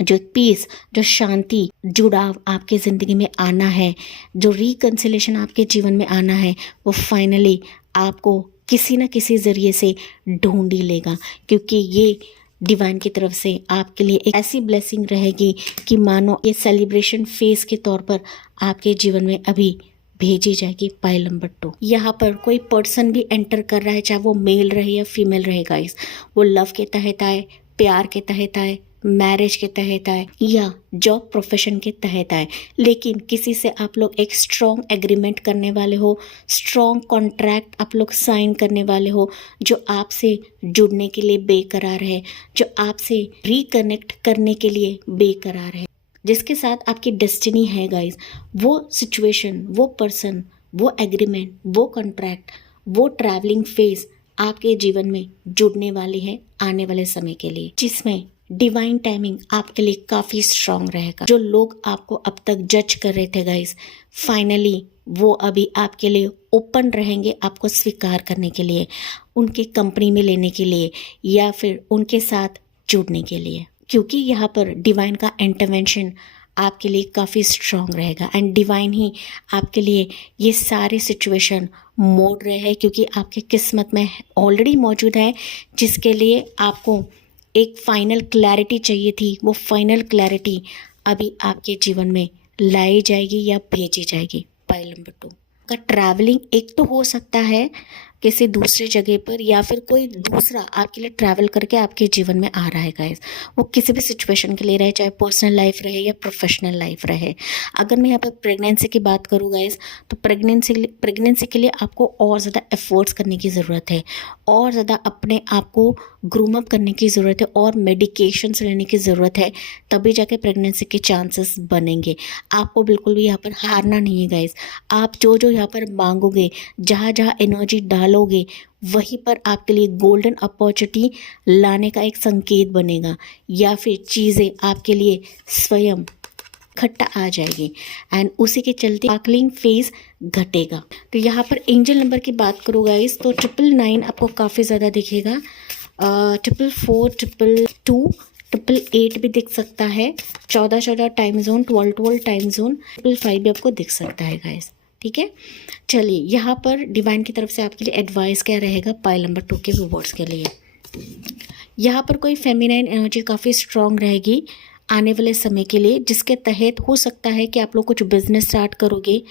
जो पीस, जो शांति, जुड़ाव आपके ज़िंदगी में आना है, जो रिकन्सिलेशन आपके जीवन में आना है, वो फाइनली आपको किसी न किसी ज़रिए से ढूंढ ही लेगा, क्योंकि ये डिवाइन की तरफ से आपके लिए एक ऐसी ब्लेसिंग रहेगी कि मानो ये सेलिब्रेशन फेस के तौर पर आपके जीवन में अभी भेजी जाएगी। पाइल नंबर 2, यहाँ पर कोई पर्सन भी एंटर कर रहा है, चाहे वो मेल रहे या फीमेल रहे गाइस, वो लव के तहत आए, प्यार के तहत आए, मैरिज के तहत आए या जॉब प्रोफेशन के तहत आए, लेकिन किसी से आप लोग एक स्ट्रॉन्ग एग्रीमेंट करने वाले हो, स्ट्रॉन्ग कॉन्ट्रैक्ट आप लोग साइन करने वाले हो, जो आपसे जुड़ने के लिए बेकरार है, जो आपसे रिकनेक्ट करने के लिए बेकरार है, जिसके साथ आपकी डेस्टिनी है गाइस। वो सिचुएशन, वो पर्सन, वो एग्रीमेंट, वो कॉन्ट्रैक्ट, वो ट्रैवलिंग फेज आपके जीवन में जुड़ने वाली है आने वाले समय के लिए, जिसमें डिवाइन टाइमिंग आपके लिए काफ़ी स्ट्रांग रहेगा। जो लोग आपको अब तक जज कर रहे थे गाइस, फाइनली वो अभी आपके लिए ओपन रहेंगे आपको स्वीकार करने के लिए, उनके कंपनी में लेने के लिए या फिर उनके साथ जुड़ने के लिए, क्योंकि यहाँ पर डिवाइन का इंटरवेंशन आपके लिए काफ़ी स्ट्रांग रहेगा एंड डिवाइन ही आपके लिए ये सारे सिचुएशन मोड़ रहे हैं, क्योंकि आपके किस्मत में ऑलरेडी मौजूद है, जिसके लिए आपको एक फाइनल क्लैरिटी चाहिए थी। वो फाइनल क्लैरिटी अभी आपके जीवन में लाई जाएगी या भेजी जाएगी। पाइल नंबर 2 का ट्रैवलिंग एक तो हो सकता है किसी दूसरे जगह पर, या फिर कोई दूसरा आपके लिए ट्रैवल करके आपके जीवन में आ रहा है गाइस। वो किसी भी सिचुएशन के लिए रहे, चाहे पर्सनल लाइफ रहे या प्रोफेशनल लाइफ रहे। अगर मैं यहाँ पर प्रेगनेंसी की बात करूँ गाइस, तो प्रेगनेंसी के लिए आपको और ज़्यादा एफर्ट्स करने की ज़रूरत है, और ज़्यादा अपने आप को ग्रूम अप करने की ज़रूरत है, और मेडिकेशंस लेने की ज़रूरत है, तभी जाके प्रेगनेंसी के चांसेस बनेंगे। आपको बिल्कुल भी यहाँ पर हारना नहीं है गाइस। आप जो जो यहाँ पर मांगोगे, जहाँ जहाँ एनर्जी डालोगे, वहीं पर आपके लिए गोल्डन अपॉर्चुनिटी लाने का एक संकेत बनेगा, या फिर चीज़ें आपके लिए स्वयं इकट्ठा आ जाएगी एंड उसी के चलते स्पार्कलिंग फेज घटेगा। तो यहाँ पर एंजल नंबर की बात करूँ गाइस, तो 999 आपको काफ़ी ज़्यादा दिखेगा, 444, 222, 888 भी दिख सकता है, 14 टाइम जोन, 12 टाइम जोन, 555 भी आपको दिख सकता है गाइस। ठीक है, चलिए यहाँ पर डिवाइन की तरफ से आपके लिए एडवाइस क्या रहेगा पाइल नंबर 2 के रिवॉर्ड्स के लिए। यहाँ पर कोई फेमिनाइन एनर्जी काफ़ी स्ट्रॉन्ग रहेगी, आने वाले समय के लिए, जिसके तहत हो सकता है कि आप लोग कुछ बिजनेस स्टार्ट करोगे।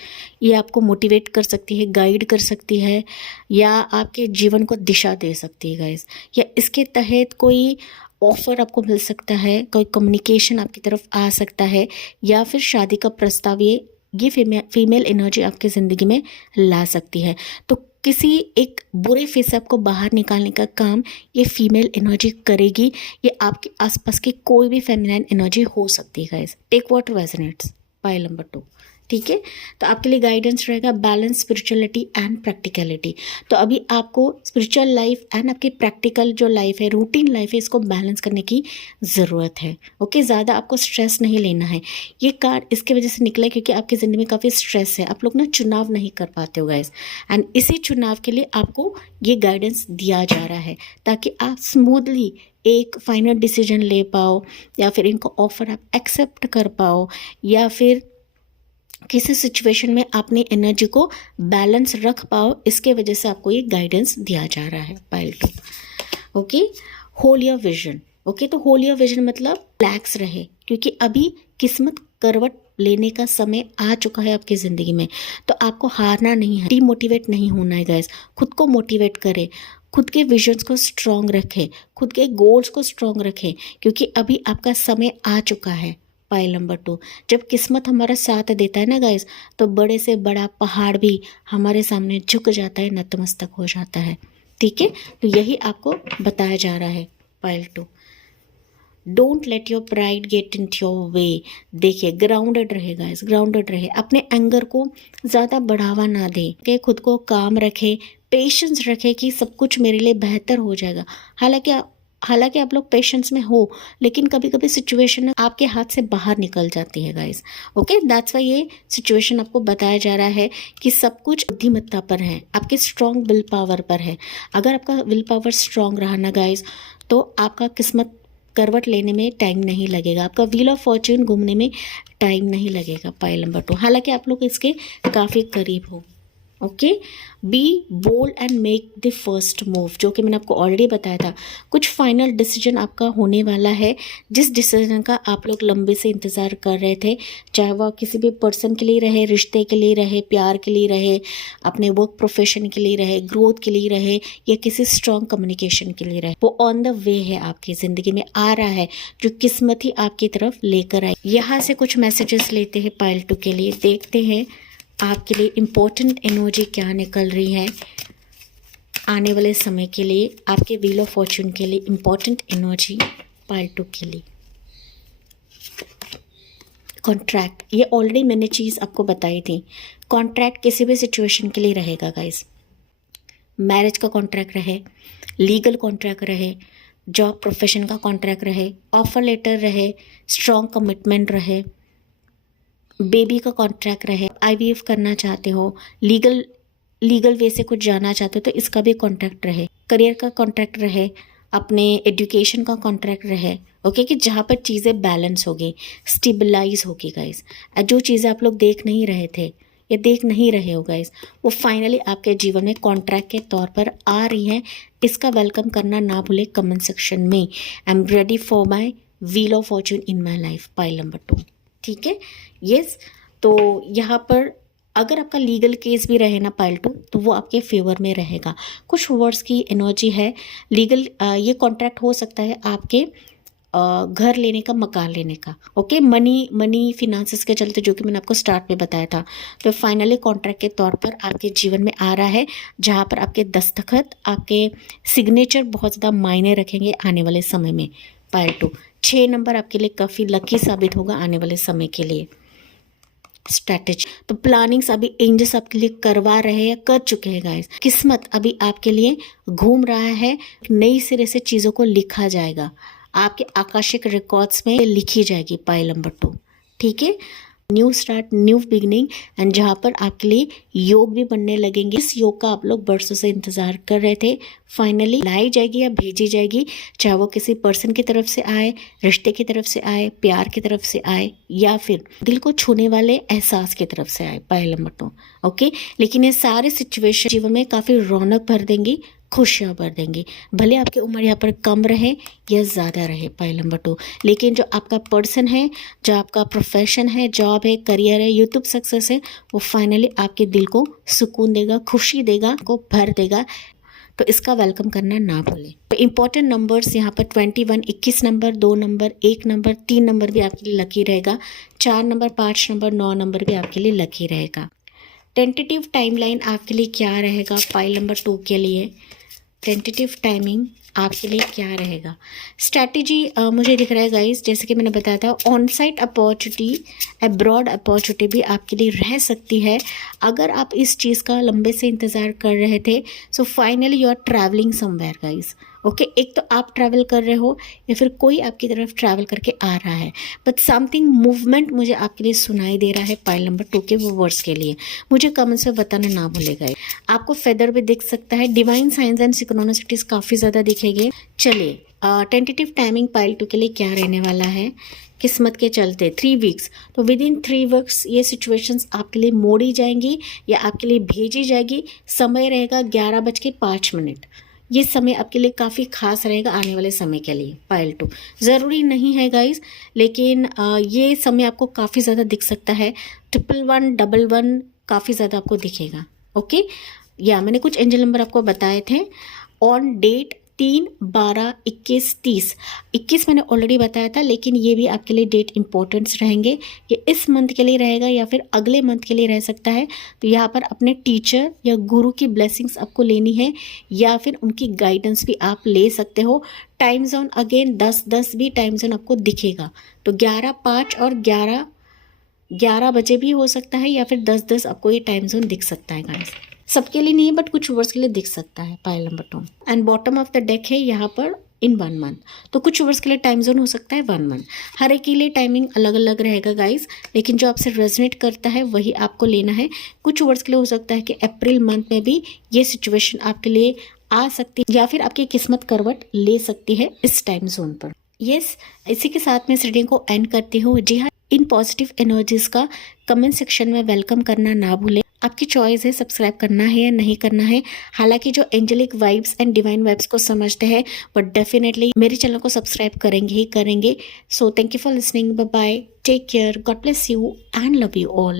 ये आपको मोटिवेट कर सकती है, गाइड कर सकती है, या आपके जीवन को दिशा दे सकती है गाइस। या इसके तहत कोई ऑफर आपको मिल सकता है, कोई कम्युनिकेशन आपकी तरफ आ सकता है, या फिर शादी का प्रस्ताव ये फीमेल एनर्जी आपकी ज़िंदगी में ला सकती है। तो किसी एक बुरे फेस से आपको बाहर निकालने का काम ये फीमेल एनर्जी करेगी। ये आपके आसपास की कोई भी फेमिनाइन एनर्जी हो सकती है guys. Take what resonates, pile number 2। ठीक है, तो आपके लिए गाइडेंस रहेगा बैलेंस स्पिरिचुअलिटी एंड प्रैक्टिकलिटी। तो अभी आपको स्पिरिचुअल लाइफ एंड आपकी प्रैक्टिकल जो लाइफ है, रूटीन लाइफ है, इसको बैलेंस करने की ज़रूरत है। ओके, ज़्यादा आपको स्ट्रेस नहीं लेना है। ये कार्ड इसके वजह से निकला है क्योंकि आपकी ज़िंदगी में काफ़ी स्ट्रेस है, आप लोग ना चुनाव नहीं कर पाते हो गाइस, एंड इसी चुनाव के लिए आपको ये गाइडेंस दिया जा रहा है ताकि आप स्मूथली एक फाइनल डिसीजन ले पाओ, या फिर इनको ऑफर आप एक्सेप्ट कर पाओ, या फिर किसी सिचुएशन में अपनी एनर्जी को बैलेंस रख पाओ। इसके वजह से आपको ये गाइडेंस दिया जा रहा है pile 2। Okay, hold your vision. Okay, तो होल योर विजन मतलब रिलैक्स रहे, क्योंकि अभी किस्मत करवट लेने का समय आ चुका है आपकी ज़िंदगी में। तो आपको हारना नहीं है, डीमोटिवेट नहीं होना है गाइस। खुद को मोटिवेट करें, खुद के विजन्स को स्ट्रॉन्ग रखें, खुद के गोल्स को स्ट्रॉन्ग रखें, क्योंकि अभी आपका समय आ चुका है। पाइल नंबर 2, जब किस्मत हमारा साथ देता है ना गाइस, तो बड़े से बड़ा पहाड़ भी हमारे सामने झुक जाता है, नतमस्तक हो जाता है। ठीक है, तो यही आपको बताया जा रहा है pile 2। Don't let your pride get in your way. देखिए, ग्राउंडेड रहे गाइस, ग्राउंडेड रहे, अपने एंगर को ज़्यादा बढ़ावा ना दे के खुद को काम रखे, पेशेंस रखे कि सब कुछ मेरे लिए बेहतर हो जाएगा। हालांकि आप लोग पेशेंस में हो, लेकिन कभी कभी सिचुएशन आपके हाथ से बाहर निकल जाती है गाइस। ओके, दैट्स वाई ये सिचुएशन आपको बताया जा रहा है कि सब कुछ बुद्धिमत्ता पर है, आपके स्ट्रॉन्ग विल पावर पर है। अगर आपका विल पावर स्ट्रॉन्ग रहा ना गाइस, तो आपका किस्मत करवट लेने में टाइम नहीं लगेगा, आपका व्हील ऑफ फॉर्च्यून घूमने में टाइम नहीं लगेगा। पाइल नंबर 2, हालांकि आप लोग इसके काफ़ी करीब हो। Okay, be bold and make the first move, जो कि मैंने आपको ऑलरेडी बताया था। कुछ फाइनल डिसीजन आपका होने वाला है, जिस डिसीजन का आप लोग लंबे से इंतज़ार कर रहे थे, चाहे वह किसी भी पर्सन के लिए रहे, रिश्ते के लिए रहे, प्यार के लिए रहे, अपने वर्क प्रोफेशन के लिए रहे, ग्रोथ के लिए रहे, या किसी स्ट्रॉन्ग कम्युनिकेशन के लिए रहे। वो ऑन द वे है, आपकी ज़िंदगी में आ रहा है, जो किस्मत ही आपकी तरफ लेकर आए। यहाँ से कुछ मैसेजेस लेते हैं पाइल 2 के लिए, देखते हैं आपके लिए इम्पोर्टेंट एनर्जी क्या निकल रही है आने वाले समय के लिए, आपके व्हील ऑफ फॉर्च्यून के लिए इम्पोर्टेंट एनर्जी पाइल 2 के लिए। कॉन्ट्रैक्ट, ये ऑलरेडी मैंने चीज़ आपको बताई थी। कॉन्ट्रैक्ट किसी भी सिचुएशन के लिए रहेगा गाइस, मैरिज का कॉन्ट्रैक्ट रहे, लीगल कॉन्ट्रैक्ट रहे, जॉब प्रोफेशन का कॉन्ट्रैक्ट रहे, ऑफर लेटर रहे, स्ट्रॉन्ग कमिटमेंट रहे, बेबी का कॉन्ट्रैक्ट रहे, आईवीएफ करना चाहते हो, लीगल वे से कुछ जाना चाहते हो तो इसका भी कॉन्ट्रैक्ट रहे, करियर का कॉन्ट्रैक्ट रहे, अपने एजुकेशन का कॉन्ट्रैक्ट रहे। ओके, कि जहाँ पर चीज़ें बैलेंस होगी, स्टेबलाइज होगी गाइस। जो चीज़ें आप लोग देख नहीं रहे थे या देख नहीं रहे हो गाइस, वो फाइनली आपके जीवन में कॉन्ट्रैक्ट के तौर पर आ रही हैं। इसका वेलकम करना ना भूले कमेंट सेक्शन में। आई am ready for my wheel of fortune in my life, pile number 2। ठीक है, यस। तो यहाँ पर अगर आपका लीगल केस भी रहे ना पाइल 2, तो वो आपके फेवर में रहेगा। कुछ वर्ड्स की एनर्जी है लीगल, ये कॉन्ट्रैक्ट हो सकता है आपके घर लेने का, मकान लेने का। ओके, मनी फिनांसेस के चलते, जो कि मैंने आपको स्टार्ट में बताया था। तो फाइनली कॉन्ट्रैक्ट के तौर पर आपके जीवन में आ रहा है, जहाँ पर आपके दस्तखत, आपके सिग्नेचर बहुत ज़्यादा मायने रखेंगे आने वाले समय में। पाइल 2, 6 नंबर आपके लिए काफ़ी लकी साबित होगा आने वाले समय के लिए। स्ट्रैटेजी, तो प्लानिंग्स अभी एंजल्स आपके लिए करवा रहे हैं या कर चुके हैं गाइस। किस्मत अभी आपके लिए घूम रहा है, नई सिरे से चीज़ों को लिखा जाएगा, आपके आकाशिक रिकॉर्ड्स में लिखी जाएगी। पाइल नंबर 2, ठीक है, new start, new beginning, and जहाँ पर आपके लिए योग भी बनने लगेंगे। इस योग का आप लोग बरसों से इंतजार कर रहे थे, फाइनली लाई जाएगी या भेजी जाएगी, चाहे वो किसी पर्सन की तरफ से आए, रिश्ते की तरफ से आए, प्यार की तरफ से आए, या फिर दिल को छूने वाले एहसास की तरफ से आए। Pile number 2, okay. लेकिन ये सारे सिचुएशन जीवन में काफ़ी रौनक भर देंगी, खुशियाँ भर देंगे। भले आपकी उम्र यहाँ पर कम रहे या ज़्यादा रहे, पाइल नंबर 2, लेकिन जो आपका पर्सन है, जो आपका प्रोफेशन है, जॉब है, करियर है, यूट्यूब सक्सेस है, वो फाइनली आपके दिल को सुकून देगा, खुशी देगा, को भर देगा। तो इसका वेलकम करना ना भूलें। तो इंपॉर्टेंट नंबर्स यहाँ पर 21, 21 नंबर, 2 नंबर, 1 नंबर, 3 नंबर भी आपके लिए लकी रहेगा। 4 नंबर, 5 नंबर, 9 नंबर भी आपके लिए लकी रहेगा। टेंटेटिव टाइमलाइन आपके लिए क्या रहेगा पाइल नंबर 2 के लिए? टेंटेटिव टाइमिंग आपके लिए क्या रहेगा? स्ट्रैटेजी मुझे दिख रहा है गाइस, जैसे कि मैंने बताया था, on site opportunity, abroad opportunity भी आपके लिए रह सकती है। अगर आप इस चीज़ का लंबे से इंतज़ार कर रहे थे, so finally you are travelling somewhere guys. Okay, एक तो आप ट्रैवल कर रहे हो या फिर कोई आपकी तरफ ट्रैवल करके आ रहा है, बट समथिंग मूवमेंट मुझे आपके लिए सुनाई दे रहा है पाइल नंबर 2 के वर्ड्स के लिए। मुझे कमेंट्स में बताना ना भूलेगा। आपको फेदर भी दिख सकता है, डिवाइन साइंस एंड सिक्रोनिसिटीज काफ़ी ज़्यादा दिखेंगे। चलिए, टेंटेटिव टाइमिंग पाइल 2 के लिए क्या रहने वाला है किस्मत के चलते? 3 वीक्स। तो विद इन 3 वीक्स ये सिचुएशंस आपके लिए मोड़ी जाएंगी या आपके लिए भेजी जाएगी। समय रहेगा 11:05। ये समय आपके लिए काफ़ी खास रहेगा आने वाले समय के लिए पाइल 2। ज़रूरी नहीं है गाइस, लेकिन ये समय आपको काफ़ी ज़्यादा दिख सकता है। 111, 11 काफ़ी ज़्यादा आपको दिखेगा। ओके, या मैंने कुछ एंजल नंबर आपको बताए थे ऑन डेट 3, 12, 21, 30। 21 मैंने ऑलरेडी बताया था, लेकिन ये भी आपके लिए डेट इंपॉर्टेंट्स रहेंगे। ये इस मंथ के लिए रहेगा या फिर अगले मंथ के लिए रह सकता है। तो यहाँ पर अपने टीचर या गुरु की ब्लेसिंग्स आपको लेनी है या फिर उनकी गाइडेंस भी आप ले सकते हो। टाइम जोन अगेन 10:10 भी टाइम जोन आपको दिखेगा। तो 11:05 और 11 बजे भी हो सकता है या फिर 10:10 आपको ये टाइम जोन दिख सकता है गाइस। सबके लिए नहीं, बट कुछ वर्ड्स के लिए दिख सकता है pile number 2। And bottom of the deck है यहाँ पर इन 1 मंथ। तो कुछ वर्ड्स के लिए टाइम जोन हो सकता है 1 मंथ। हर एक के लिए टाइमिंग अलग अलग रहेगा गाइस, लेकिन जो आपसे रेजोनेट करता है वही आपको लेना है। कुछ वर्ड्स के लिए हो सकता है कि अप्रैल मंथ में भी ये सिचुएशन आपके लिए आ सकती है या फिर आपकी किस्मत करवट ले सकती है इस टाइम जोन पर। यस, इसी के साथ मैं इस रीडिंग को एंड करती हूँ। जी हाँ, इन पॉजिटिव एनर्जीज का कमेंट सेक्शन में वेलकम करना ना भूलें। आपकी चॉइस है सब्सक्राइब करना है या नहीं करना है। हालांकि जो angelic vibes and divine vibes को समझते हैं वो डेफिनेटली मेरे चैनल को सब्सक्राइब करेंगे ही करेंगे। So thank you for listening, bye bye, take care, God bless you and love you all.